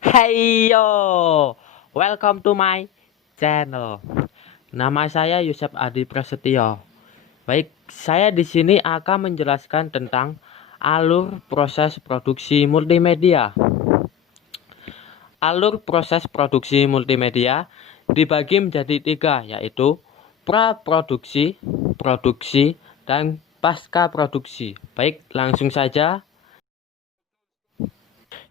Hey yo, welcome to my channel. Nama saya Yusuf Adi Prasetyo. Baik, saya di sini akan menjelaskan tentang alur proses produksi multimedia. Alur proses produksi multimedia dibagi menjadi tiga, yaitu pra-produksi, produksi, dan pasca produksi. Baik, langsung saja.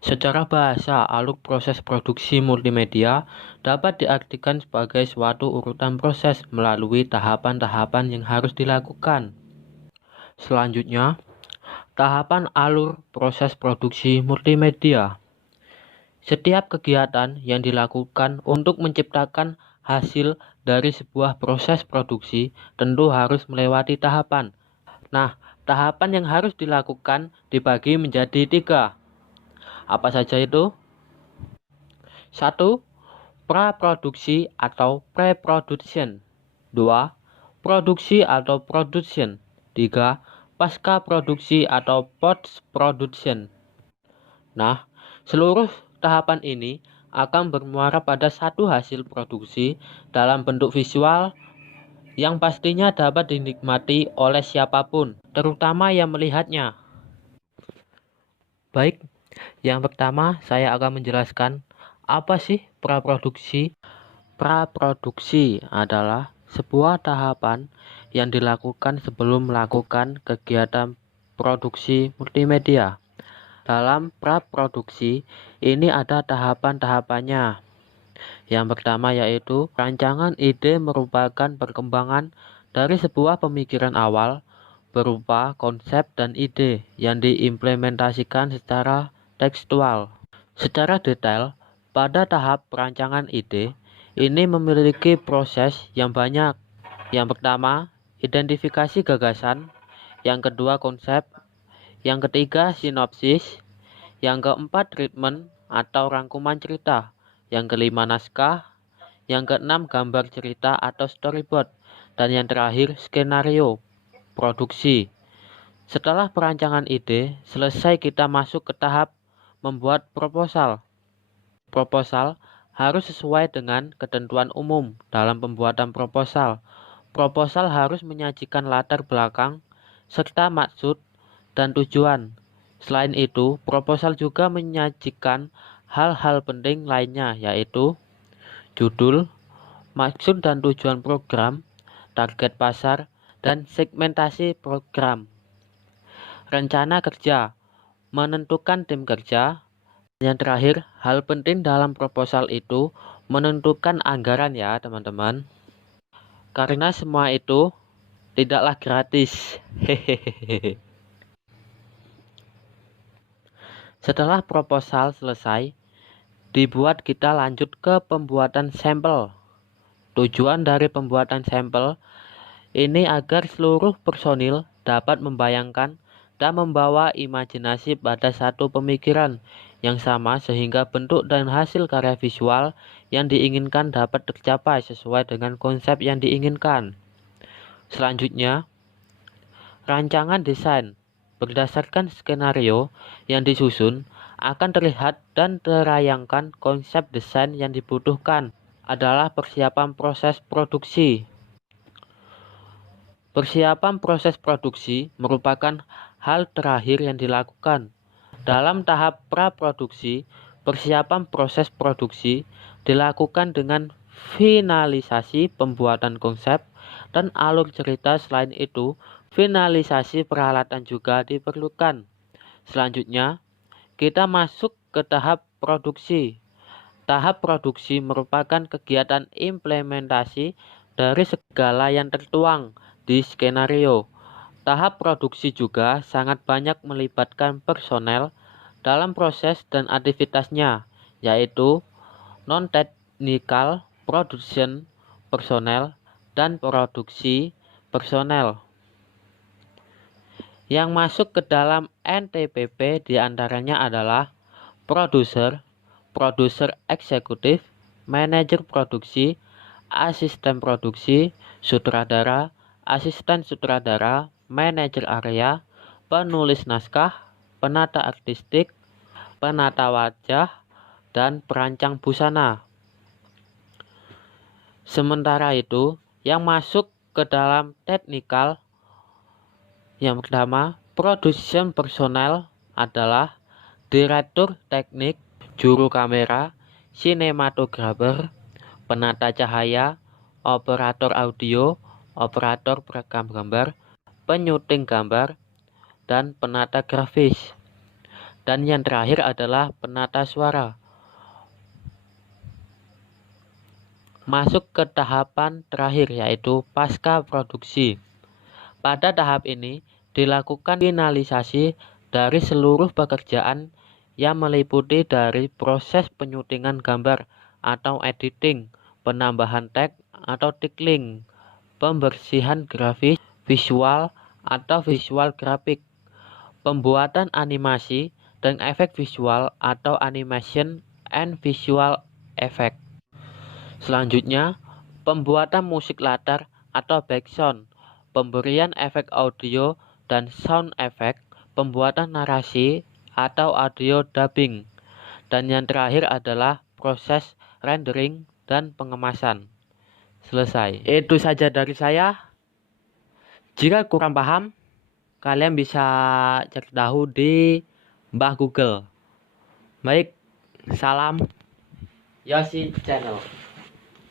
Secara bahasa, alur proses produksi multimedia dapat diartikan sebagai suatu urutan proses melalui tahapan-tahapan yang harus dilakukan. Selanjutnya, tahapan alur proses produksi multimedia. Setiap kegiatan yang dilakukan untuk menciptakan hasil dari sebuah proses produksi tentu harus melewati tahapan. Nah, tahapan yang harus dilakukan dibagi menjadi tiga. Apa saja itu? 1. Praproduksi atau pre-production. 2. Produksi atau production. 3. Pasca produksi atau post-production. Nah, seluruh tahapan ini akan bermuara pada satu hasil produksi dalam bentuk visual yang pastinya dapat dinikmati oleh siapapun, terutama yang melihatnya. Baik, yang pertama saya akan menjelaskan apa sih praproduksi. Praproduksi adalah sebuah tahapan yang dilakukan sebelum melakukan kegiatan produksi multimedia. Dalam praproduksi ini ada tahapan-tahapannya. Yang pertama yaitu rancangan ide merupakan perkembangan dari sebuah pemikiran awal berupa konsep dan ide yang diimplementasikan secara tekstual. Secara detail, pada tahap perancangan ide, ini memiliki proses yang banyak. Yang pertama, identifikasi gagasan. Yang kedua, konsep. Yang ketiga, sinopsis. Yang keempat, treatment atau rangkuman cerita. Yang kelima, naskah. Yang keenam, gambar cerita atau storyboard. Dan yang terakhir, skenario, produksi. Setelah perancangan ide, selesai kita masuk ke tahap membuat proposal. Proposal harus sesuai dengan ketentuan umum dalam pembuatan proposal. Proposal harus menyajikan latar belakang serta maksud dan tujuan. Selain itu, proposal juga menyajikan hal-hal penting lainnya yaitu judul, maksud dan tujuan program, target pasar, dan segmentasi program. Rencana kerja, menentukan tim kerja. Yang terakhir, hal penting dalam proposal itu menentukan anggaran ya teman-teman. Karena semua itu tidaklah gratis. Hehehe. Setelah proposal selesai, dibuat kita lanjut ke pembuatan sampel. Tujuan dari pembuatan sampel ini agar seluruh personil dapat membayangkan dan membawa imajinasi pada satu pemikiran yang sama sehingga bentuk dan hasil karya visual yang diinginkan dapat tercapai sesuai dengan konsep yang diinginkan. Selanjutnya, rancangan desain berdasarkan skenario yang disusun akan terlihat dan terayangkan konsep desain yang dibutuhkan adalah persiapan proses produksi. Persiapan proses produksi merupakan hal terakhir yang dilakukan. Dalam tahap praproduksi, persiapan proses produksi dilakukan dengan finalisasi pembuatan konsep dan alur cerita. Selain itu, finalisasi peralatan juga diperlukan. Selanjutnya, kita masuk ke tahap produksi. Tahap produksi merupakan kegiatan implementasi dari segala yang tertuang di skenario. Tahap produksi juga sangat banyak melibatkan personel dalam proses dan aktivitasnya, yaitu non-technical production personel dan produksi personel. Yang masuk ke dalam NTPP diantaranya adalah produser, produser eksekutif, manajer produksi, asisten produksi, sutradara, asisten sutradara, manajer area, penulis naskah, penata artistik, penata wajah, dan perancang busana. Sementara itu, yang masuk ke dalam teknikal, yang pertama, production personnel adalah direktur teknik, juru kamera, sinematografer, penata cahaya, operator audio, operator perekam gambar, penyuting gambar, dan penata grafis. Dan yang terakhir adalah penata suara. Masuk ke tahapan terakhir yaitu pasca produksi. Pada tahap ini dilakukan finalisasi dari seluruh pekerjaan yang meliputi dari proses penyutingan gambar atau editing, penambahan tag atau tickling, pembersihan grafis, visual atau visual grafik, pembuatan animasi dan efek visual atau animation and visual effect. Selanjutnya, pembuatan musik latar atau background, pemberian efek audio dan sound effect, pembuatan narasi atau audio dubbing, dan yang terakhir adalah proses rendering dan pengemasan. Selesai. Itu saja dari saya. Jika kurang paham, kalian bisa cek tahu di Mbah Google. Baik, salam Yosi Channel.